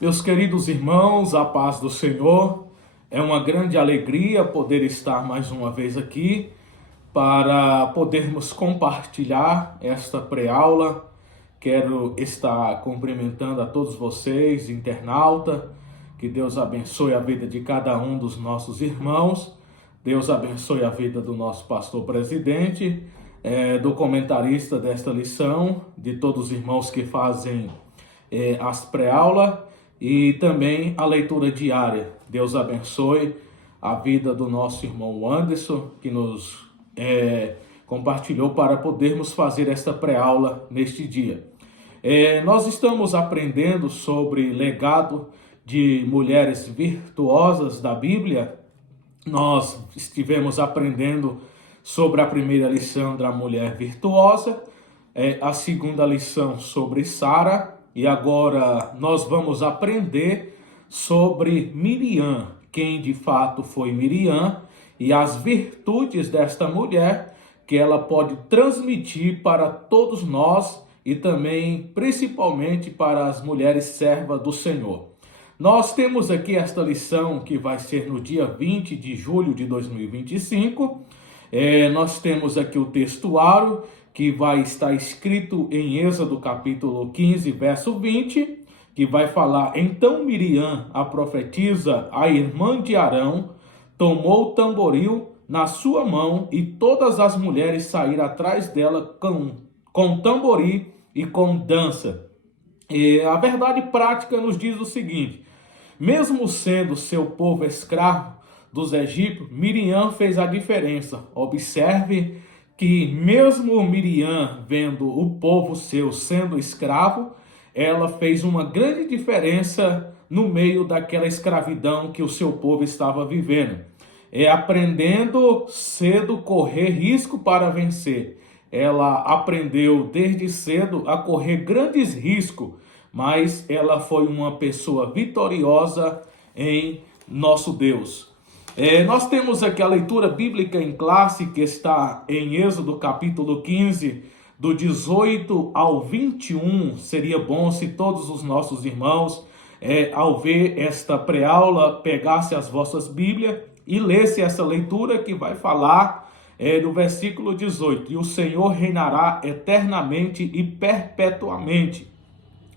Meus queridos irmãos, a paz do Senhor, é uma grande alegria poder estar mais uma vez aqui para podermos compartilhar esta pré-aula. Quero estar cumprimentando a todos vocês, internauta, que Deus abençoe a vida de cada um dos nossos irmãos, Deus abençoe a vida do nosso pastor presidente, do comentarista desta lição, de todos os irmãos que fazem as pré-aulas e também a leitura diária. Deus abençoe a vida do nosso irmão Anderson, que nos compartilhou para podermos fazer esta pré-aula neste dia. Nós estamos aprendendo sobre legado de mulheres virtuosas da Bíblia. Nós estivemos aprendendo sobre a primeira lição da mulher virtuosa, a segunda lição sobre Sara, e agora nós vamos aprender sobre Miriam, quem de fato foi Miriam e as virtudes desta mulher que ela pode transmitir para todos nós e também principalmente para as mulheres servas do Senhor. Nós temos aqui esta lição que vai ser no dia 20 de julho de 2025. Nós temos aqui o textuário que vai estar escrito em Êxodo capítulo 15, verso 20, que vai falar: Então Miriam, a profetisa, a irmã de Arão, tomou o tamboril na sua mão e todas as mulheres saíram atrás dela com tamboril e com dança. E a verdade prática nos diz o seguinte: mesmo sendo seu povo escravo dos egípcios, Miriam fez a diferença. Observe que mesmo Miriam, vendo o povo seu sendo escravo, ela fez uma grande diferença no meio daquela escravidão que o seu povo estava vivendo. Aprendendo cedo correr risco para vencer. Ela aprendeu desde cedo a correr grandes riscos, mas ela foi uma pessoa vitoriosa em nosso Deus. Nós temos aqui a leitura bíblica em classe, que está em Êxodo capítulo 15, do 18 ao 21. Seria bom se todos os nossos irmãos, ao ver esta pré-aula, pegassem as vossas Bíblias e lessem essa leitura que vai falar no versículo 18. E o Senhor reinará eternamente e perpetuamente.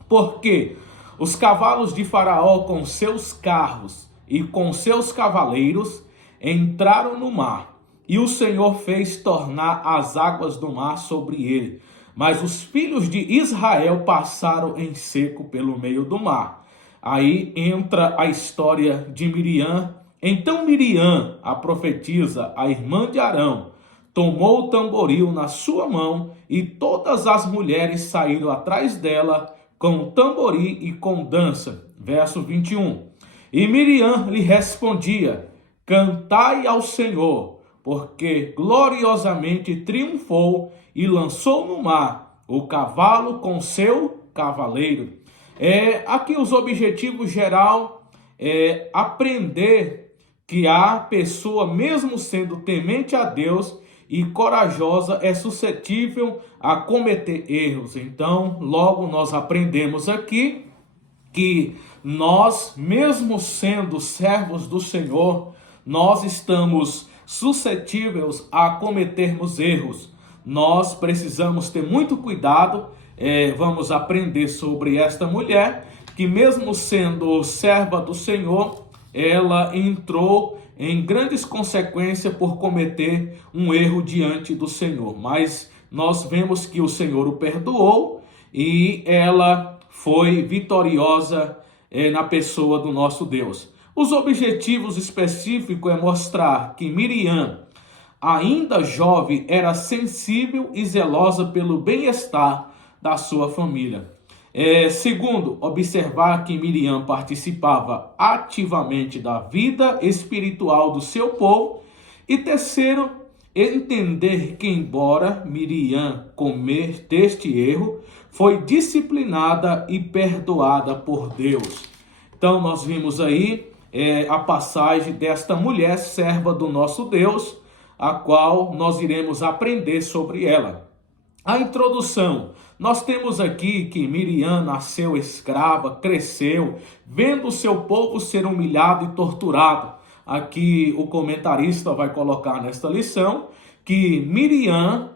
Porque os cavalos de Faraó com seus carros e com seus cavaleiros entraram no mar, e o Senhor fez tornar as águas do mar sobre ele. Mas os filhos de Israel passaram em seco pelo meio do mar. Aí entra a história de Miriam. Então Miriam, a profetisa, a irmã de Arão, tomou o tamboril na sua mão, e todas as mulheres saíram atrás dela com tamboril e com dança. Verso 21. E Miriam lhe respondia: Cantai ao Senhor, porque gloriosamente triunfou e lançou no mar o cavalo com seu cavaleiro. Aqui os objetivos geral é aprender que a pessoa, mesmo sendo temente a Deus e corajosa, é suscetível a cometer erros. Então, logo nós aprendemos aqui que nós, mesmo sendo servos do Senhor, nós estamos suscetíveis a cometermos erros. Nós precisamos ter muito cuidado. Vamos aprender sobre esta mulher, que mesmo sendo serva do Senhor, ela entrou em grandes consequências por cometer um erro diante do Senhor. Mas nós vemos que o Senhor o perdoou e ela foi vitoriosa na pessoa do nosso Deus. Os objetivos específicos é mostrar que Miriam, ainda jovem, era sensível e zelosa pelo bem-estar da sua família. Segundo, observar que Miriam participava ativamente da vida espiritual do seu povo. E terceiro, entender que embora Miriam cometesse erro, foi disciplinada e perdoada por Deus. Então nós vimos aí a passagem desta mulher serva do nosso Deus, a qual nós iremos aprender sobre ela. A introdução Nós temos aqui que Miriam nasceu escrava, cresceu, vendo o seu povo ser humilhado e torturado. Aqui o comentarista vai colocar nesta lição que Miriam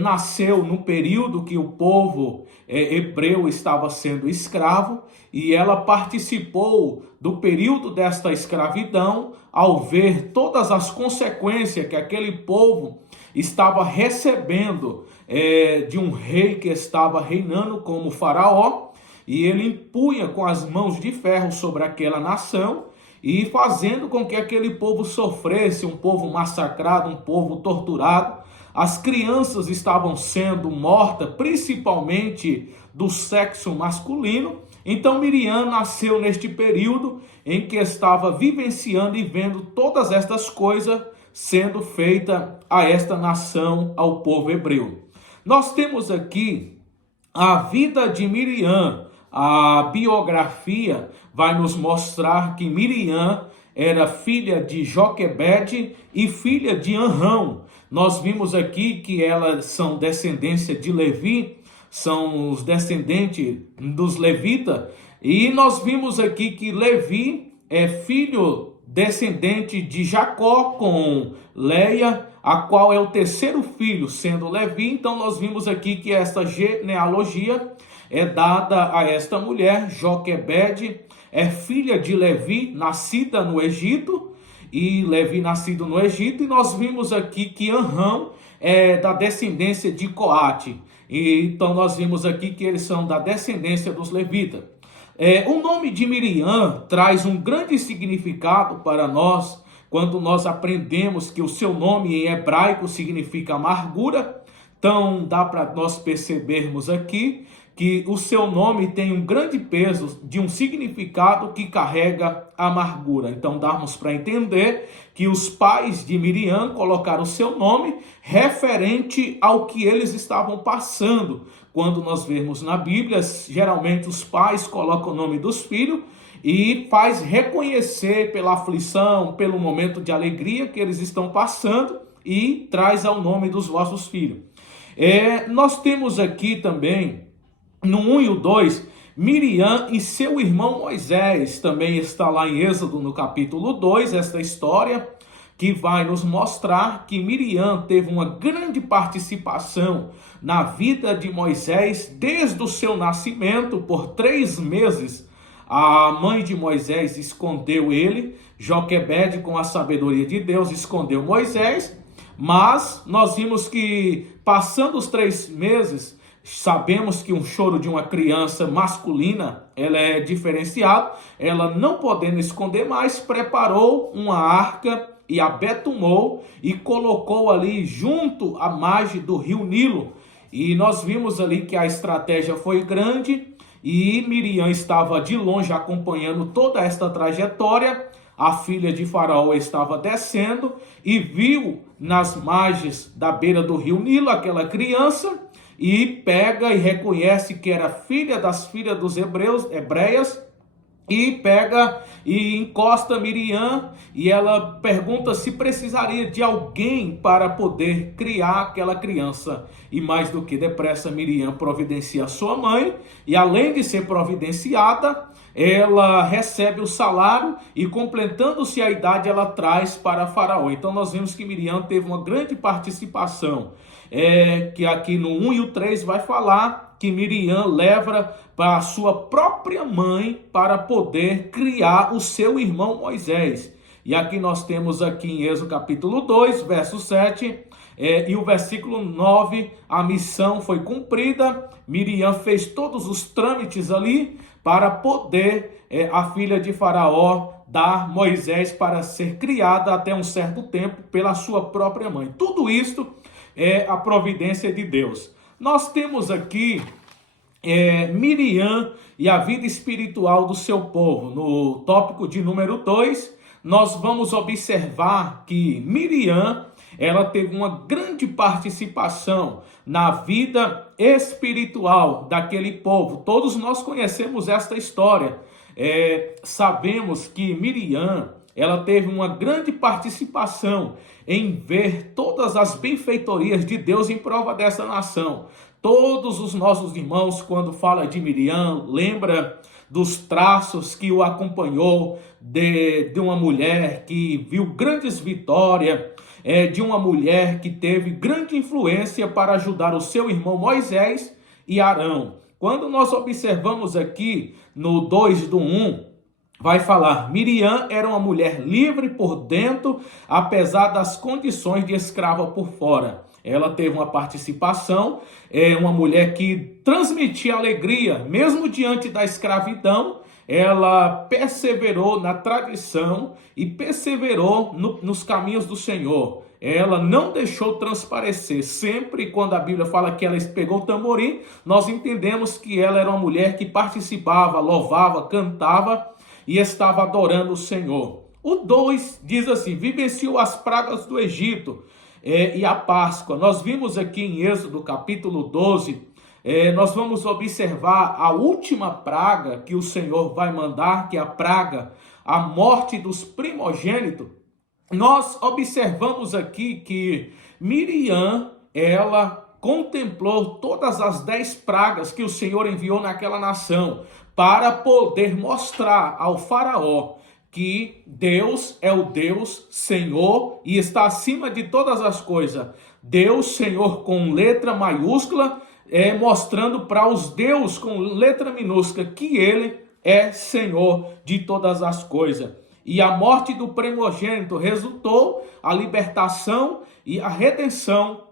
nasceu no período que o povo hebreu estava sendo escravo, e ela participou do período desta escravidão ao ver todas as consequências que aquele povo estava recebendo de um rei que estava reinando como Faraó, e ele impunha com as mãos de ferro sobre aquela nação e fazendo com que aquele povo sofresse, um povo massacrado, um povo torturado. As crianças estavam sendo mortas, principalmente do sexo masculino. Então Miriam nasceu neste período em que estava vivenciando e vendo todas estas coisas sendo feitas a esta nação, ao povo hebreu. Nós temos aqui a vida de Miriam. A biografia vai nos mostrar que Miriam era filha de Joquebede e filha de Anrão. Nós vimos aqui que elas são descendência de Levi, são os descendentes dos levitas, e nós vimos aqui que Levi é filho descendente de Jacó com Leia, a qual é o terceiro filho, sendo Levi. Então nós vimos aqui que esta genealogia é dada a esta mulher. Joquebede é filha de Levi, nascida no Egito, e Levi nascido no Egito. E nós vimos aqui que Anrão é da descendência de Coate. E então nós vimos aqui que eles são da descendência dos levitas. O nome de Miriam traz um grande significado para nós, quando nós aprendemos que o seu nome em hebraico significa amargura. Então dá para nós percebermos aqui que o seu nome tem um grande peso de um significado que carrega amargura. Então damos para entender que os pais de Miriam colocaram o seu nome referente ao que eles estavam passando. Quando nós vemos na Bíblia, geralmente os pais colocam o nome dos filhos e faz reconhecer pela aflição, pelo momento de alegria que eles estão passando, e traz ao nome dos vossos filhos. Nós temos aqui também, no 1 e o 2, Miriam e seu irmão Moisés. Também está lá em Êxodo, no capítulo 2, esta história que vai nos mostrar que Miriam teve uma grande participação na vida de Moisés desde o seu nascimento. Por 3 meses, a mãe de Moisés escondeu ele. Joquebede, com a sabedoria de Deus, escondeu Moisés. Mas nós vimos que, passando os 3 meses, sabemos que um choro de uma criança masculina, ela é diferenciado. Ela, não podendo esconder mais, preparou uma arca e a betumou e colocou ali junto à margem do rio Nilo. E nós vimos ali que a estratégia foi grande, e Miriam estava de longe acompanhando toda esta trajetória. A filha de Faraó estava descendo e viu nas margens da beira do rio Nilo aquela criança, e pega e reconhece que era filha das filhas dos hebreias, e pega e encosta Miriam, e ela pergunta se precisaria de alguém para poder criar aquela criança. E mais do que depressa, Miriam providencia a sua mãe, e além de ser providenciada, ela recebe o salário, e completando-se a idade, ela traz para Faraó. Então nós vemos que Miriam teve uma grande participação, que aqui no 1 e o 3 vai falar que Miriam leva para a sua própria mãe para poder criar o seu irmão Moisés. E aqui nós temos aqui em Êxodo capítulo 2, verso 7, e o versículo 9, a missão foi cumprida. Miriam fez todos os trâmites ali para poder a filha de Faraó dar Moisés para ser criada até um certo tempo pela sua própria mãe. Tudo isto é a providência de Deus. Nós temos aqui Miriam e a vida espiritual do seu povo. No tópico de número 2, nós vamos observar que Miriam, ela teve uma grande participação na vida espiritual daquele povo. Todos nós conhecemos esta história. Sabemos que Miriam, ela teve uma grande participação em ver todas as benfeitorias de Deus em prova dessa nação. Todos os nossos irmãos, quando fala de Miriam, lembra dos traços que o acompanhou de uma mulher que viu grandes vitórias, de uma mulher que teve grande influência para ajudar o seu irmão Moisés e Arão. Quando nós observamos aqui no 2:1, vai falar: Miriam era uma mulher livre por dentro, apesar das condições de escrava por fora. Ela teve uma participação, uma mulher que transmitia alegria, mesmo diante da escravidão. Ela perseverou na tradição e perseverou nos caminhos do Senhor. Ela não deixou transparecer. Sempre quando a Bíblia fala que ela pegou o tamborim, nós entendemos que ela era uma mulher que participava, louvava, cantava e estava adorando o Senhor. O 2 diz assim: vivenciou as pragas do Egito e a Páscoa. Nós vimos aqui em Êxodo capítulo 12, nós vamos observar a última praga que o Senhor vai mandar, que é a praga, a morte dos primogênitos. Nós observamos aqui que Miriam, ela contemplou todas as 10 pragas que o Senhor enviou naquela nação, para poder mostrar ao faraó que Deus é o Deus Senhor e está acima de todas as coisas. Deus Senhor com letra maiúscula, mostrando para os deuses com letra minúscula que ele é Senhor de todas as coisas. E a morte do primogênito resultou a libertação e a redenção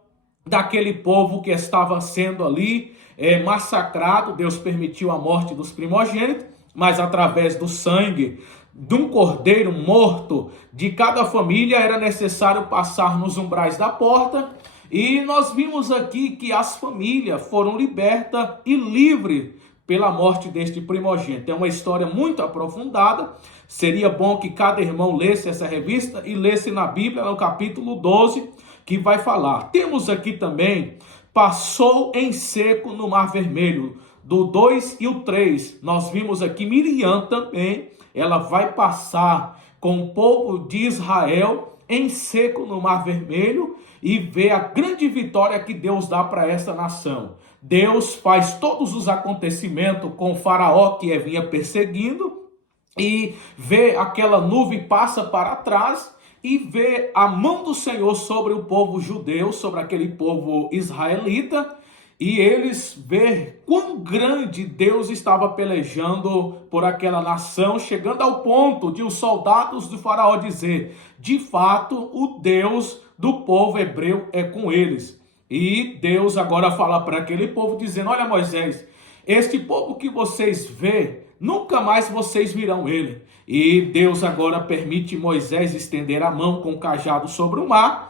daquele povo que estava sendo ali massacrado. Deus permitiu a morte dos primogênitos, mas através do sangue de um cordeiro morto de cada família era necessário passar nos umbrais da porta. E nós vimos aqui que as famílias foram libertas e livres pela morte deste primogênito. É uma história muito aprofundada. Seria bom que cada irmão lesse essa revista e lesse na Bíblia, no capítulo 12, que vai falar. Temos aqui também: passou em seco no Mar Vermelho, do 2 e o 3. Nós vimos aqui Miriam também, ela vai passar com o povo de Israel em seco no Mar Vermelho e ver a grande vitória que Deus dá para essa nação. Deus faz todos os acontecimentos com o faraó que vinha perseguindo, e vê aquela nuvem passa para trás e vê a mão do Senhor sobre o povo judeu, sobre aquele povo israelita, e eles vê quão grande Deus estava pelejando por aquela nação, chegando ao ponto de os soldados do faraó dizer: de fato, o Deus do povo hebreu é com eles. E Deus agora fala para aquele povo dizendo: olha, Moisés, este povo que vocês vê, nunca mais vocês virão ele. E Deus agora permite Moisés estender a mão com o cajado sobre o mar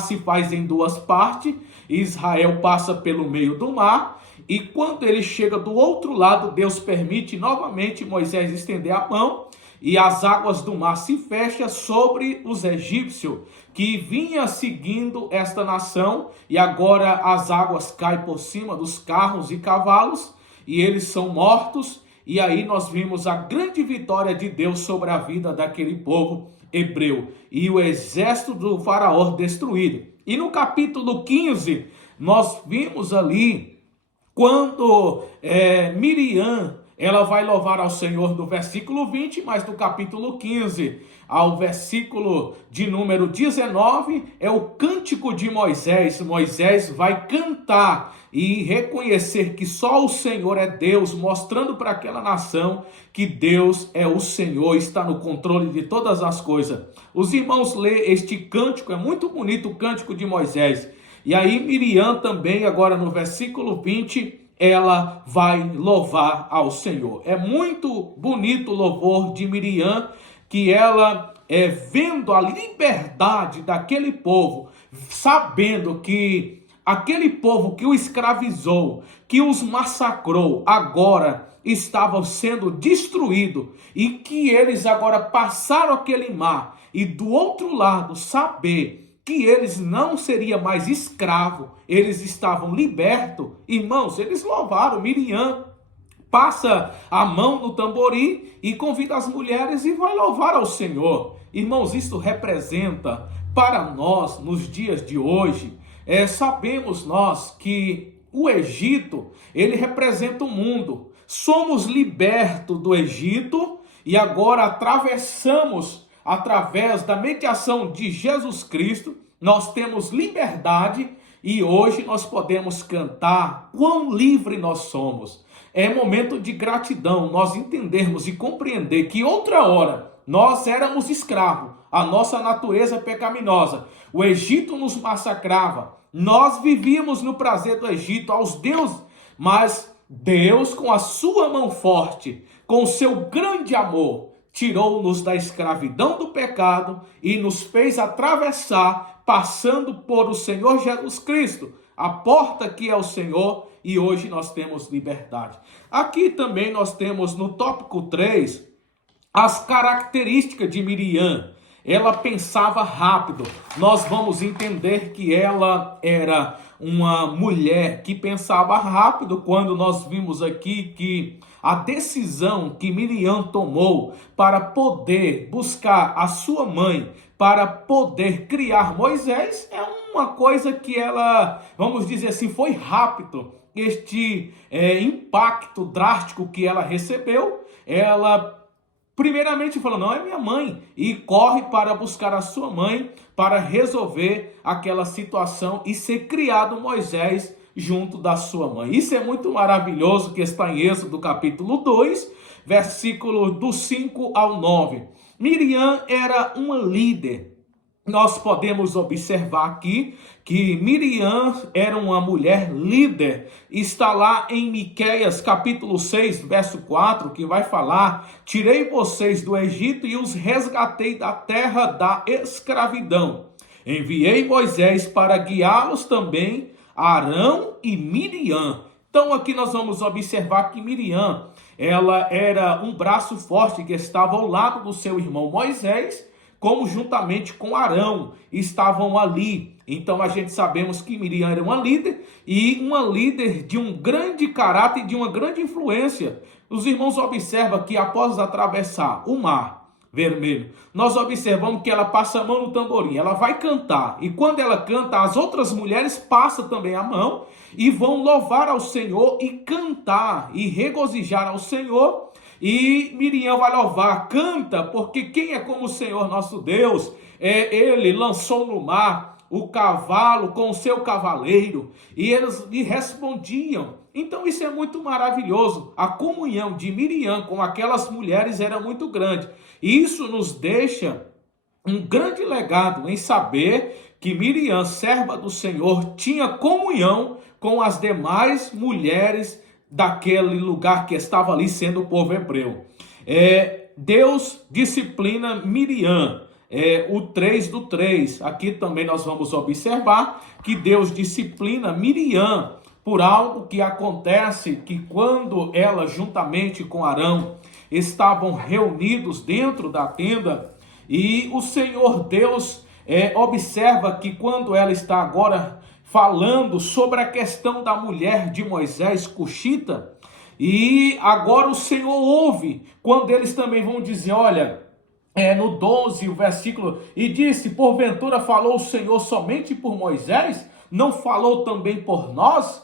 se faz em duas partes, Israel passa pelo meio do mar, e quando ele chega do outro lado, Deus permite novamente Moisés estender a mão, e as águas do mar se fecham sobre os egípcios, que vinha seguindo esta nação, e agora as águas caem por cima dos carros e cavalos, e eles são mortos. E aí nós vimos a grande vitória de Deus sobre a vida daquele povo hebreu. E o exército do faraó destruído. E no capítulo 15, nós vimos ali quando Miriam, ela vai louvar ao Senhor do versículo 20, mas do capítulo 15 ao versículo de número 19 é o cântico de Moisés. Moisés vai cantar e reconhecer que só o Senhor é Deus, mostrando para aquela nação que Deus é o Senhor, está no controle de todas as coisas. Os irmãos lê este cântico, é muito bonito o cântico de Moisés. E aí Miriam também, agora no versículo 20, ela vai louvar ao Senhor. É muito bonito o louvor de Miriam, que ela vendo a liberdade daquele povo, sabendo que aquele povo que o escravizou, que os massacrou, agora estavam sendo destruídos, e que eles agora passaram aquele mar, e do outro lado saber que eles não seriam mais escravos, eles estavam libertos. Irmãos, eles louvaram. Miriam passa a mão no tamborim e convida as mulheres e vai louvar ao Senhor. Irmãos, isso representa para nós, nos dias de hoje, sabemos nós que o Egito, ele representa o mundo. Somos libertos do Egito e agora atravessamos, através da mediação de Jesus Cristo, nós temos liberdade e hoje nós podemos cantar quão livre nós somos. É momento de gratidão nós entendermos e compreender que outra hora nós éramos escravos, a nossa natureza pecaminosa. O Egito nos massacrava, nós vivíamos no prazer do Egito, aos deuses, mas Deus, com a sua mão forte, com o seu grande amor, tirou-nos da escravidão do pecado e nos fez atravessar, passando por o Senhor Jesus Cristo, a porta que é o Senhor, e hoje nós temos liberdade. Aqui também nós temos no tópico 3, as características de Miriam. Ela pensava rápido. Nós vamos entender que ela era uma mulher que pensava rápido quando nós vimos aqui que a decisão que Miriam tomou para poder buscar a sua mãe, para poder criar Moisés, é uma coisa que ela, vamos dizer assim, foi rápido. Este impacto drástico que ela recebeu, ela primeiramente falou, não, é minha mãe, e corre para buscar a sua mãe para resolver aquela situação e ser criado Moisés junto da sua mãe. Isso é muito maravilhoso, que está em Êxodo capítulo 2, versículo do 5 ao 9. Miriam era uma líder. Nós podemos observar aqui que Miriam era uma mulher líder. Está lá em Miqueias capítulo 6, verso 4, que vai falar: tirei vocês do Egito e os resgatei da terra da escravidão. Enviei Moisés para guiá-los também, Arão e Miriam. Então aqui nós vamos observar que Miriam, ela era um braço forte que estava ao lado do seu irmão Moisés, como juntamente com Arão estavam ali. Então a gente sabemos que Miriam era uma líder, e uma líder de um grande caráter e de uma grande influência. Os irmãos observam que após atravessar o mar Vermelho, nós observamos que ela passa a mão no tamborim, ela vai cantar, e quando ela canta, as outras mulheres passam também a mão e vão louvar ao Senhor e cantar e regozijar ao Senhor. E Miriam vai louvar, canta, porque quem é como o Senhor nosso Deus? Ele lançou no mar o cavalo com o seu cavaleiro, e eles lhe respondiam. Então isso é muito maravilhoso. A comunhão de Miriam com aquelas mulheres era muito grande. Isso nos deixa um grande legado em saber que Miriam, serva do Senhor, tinha comunhão com as demais mulheres daquele lugar que estava ali sendo o povo hebreu. Deus disciplina Miriam. O 3 do 3. Aqui também nós vamos observar que Deus disciplina Miriam por algo que acontece, que quando ela juntamente com Arão estavam reunidos dentro da tenda, e o Senhor Deus observa que quando ela está agora falando sobre a questão da mulher de Moisés, Cuxita, e agora o Senhor ouve quando eles também vão dizer, olha, no 12, o versículo, e disse, porventura falou o Senhor somente por Moisés? Não falou também por nós?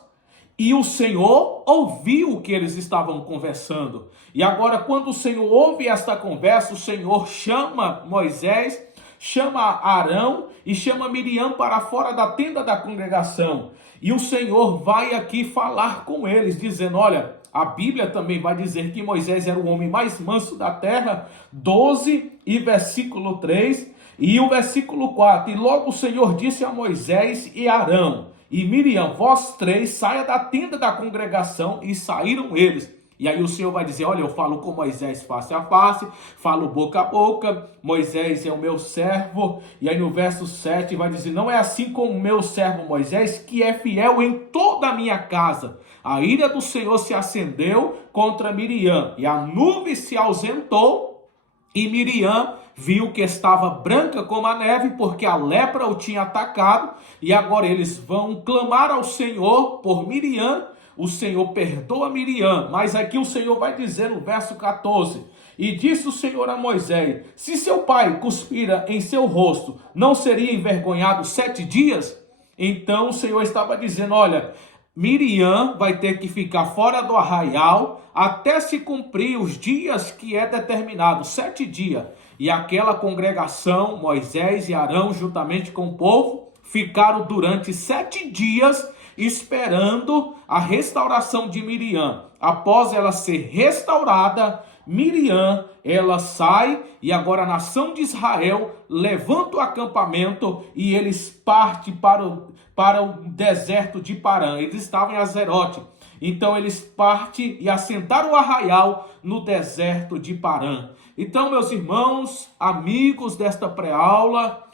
E o Senhor ouviu o que eles estavam conversando. E agora, quando o Senhor ouve esta conversa, o Senhor chama Moisés, chama Arão e chama Miriam para fora da tenda da congregação. E o Senhor vai aqui falar com eles, dizendo, olha, a Bíblia também vai dizer que Moisés era o homem mais manso da terra, 12 e versículo 3, e o versículo 4, e logo o Senhor disse a Moisés e Arão, e Miriam, vós três, saia da tenda da congregação, e saíram eles. E aí o Senhor vai dizer, olha, eu falo com Moisés face a face, falo boca a boca, Moisés é o meu servo. E aí no verso 7 vai dizer, não é assim como o meu servo Moisés, que é fiel em toda a minha casa. A ira do Senhor se acendeu contra Miriam, e a nuvem se ausentou, e Miriam viu que estava branca como a neve, porque a lepra o tinha atacado, e agora eles vão clamar ao Senhor por Miriam, o Senhor perdoa Miriam, mas aqui o Senhor vai dizer no verso 14: e disse o Senhor a Moisés: se seu pai cuspira em seu rosto, não seria envergonhado 7 dias? Então o Senhor estava dizendo: olha, Miriam vai ter que ficar fora do arraial até se cumprir os dias que é determinado, 7 dias. E aquela congregação, Moisés e Arão, juntamente com o povo, ficaram durante 7 dias esperando a restauração de Miriam. Após ela ser restaurada, Miriam, ela sai e agora a nação de Israel levanta o acampamento e eles partem para o deserto de Parã. Eles estavam em Azerote. Então eles partem e assentaram o arraial no deserto de Parã. Então, meus irmãos, amigos desta pré-aula,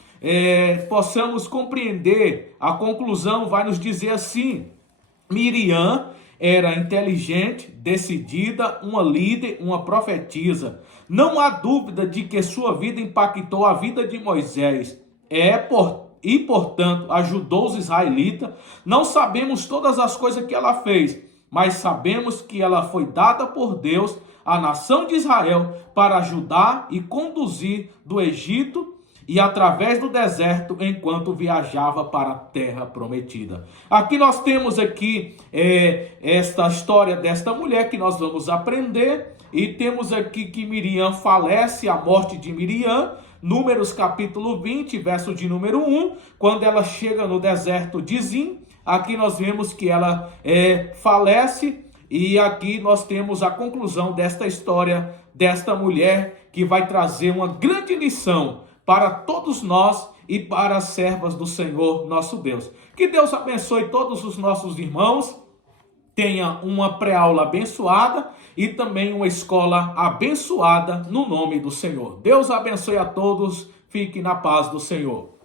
possamos compreender, a conclusão vai nos dizer assim: Miriam era inteligente, decidida, uma líder, uma profetisa. Não há dúvida de que sua vida impactou a vida de Moisés. E, portanto, ajudou os israelitas. Não sabemos todas as coisas que ela fez, mas sabemos que ela foi dada por Deus à nação de Israel para ajudar e conduzir do Egito e através do deserto enquanto viajava para a terra prometida. Aqui nós temos esta história desta mulher que nós vamos aprender, e temos aqui que Miriam falece, a morte de Miriam, Números capítulo 20, verso de número 1, quando ela chega no deserto de Zim. Aqui nós vemos que ela falece, e aqui nós temos a conclusão desta história, desta mulher que vai trazer uma grande lição para todos nós e para as servas do Senhor nosso Deus. Que Deus abençoe todos os nossos irmãos, tenha uma pré-aula abençoada e também uma escola abençoada no nome do Senhor. Deus abençoe a todos, fique na paz do Senhor.